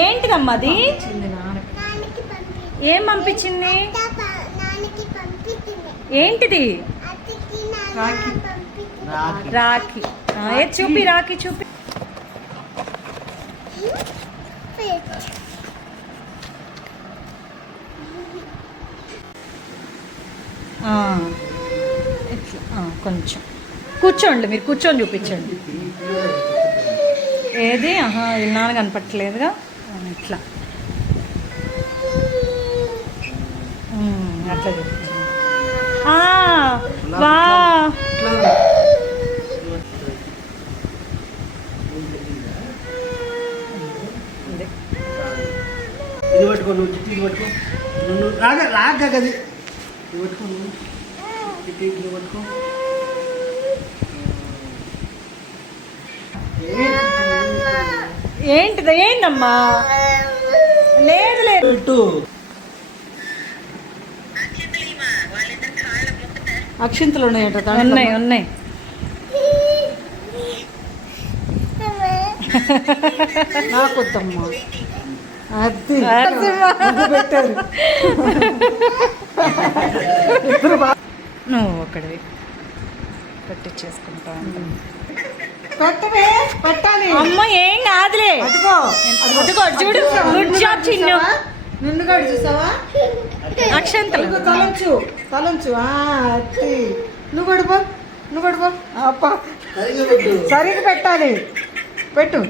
ఏంటిదమ్మా అది? ఏం పంపించింది? ఏంటిది? రాఖీ. చూపి, రాఖీ చూపి. కొంచెం కూర్చోండి, మీరు కూర్చొని చూపించండి. ఏది? నాన్న కనపట్టలేదుగా. ఇట్లా అట్లా చూపించండి. వా ఇది పట్టుకో, నువ్వు చిట్టి ఇది పట్టుకో, నువ్వు రాగా కది ఇది పట్టుకో, నువ్వు చిట్టి ఇది పట్టుకో. ఏంటిది? ఏంటమ్మా? లేదు లేదు, అక్షింతలు ఉన్నాయంట. ఉన్నాయి ఉన్నాయి. నాకు వద్దమ్మా. అది పెట్టారు. నువ్వు ఒకటి పెట్టించేసుకుంటా. పెట్టాలి. అమ్మ ఏం కాదులే. అదిగో చూడు, గుడ్ జాబ్ చిన్ను. నిన్ను కూడా చూసావా? అక్షంతలు తలంచు తలంచు. అది నువ్వు పడిపో, నువ్వు పడిపో. అప్ప సరిగ్గా పెట్టాలి. పెట్టు.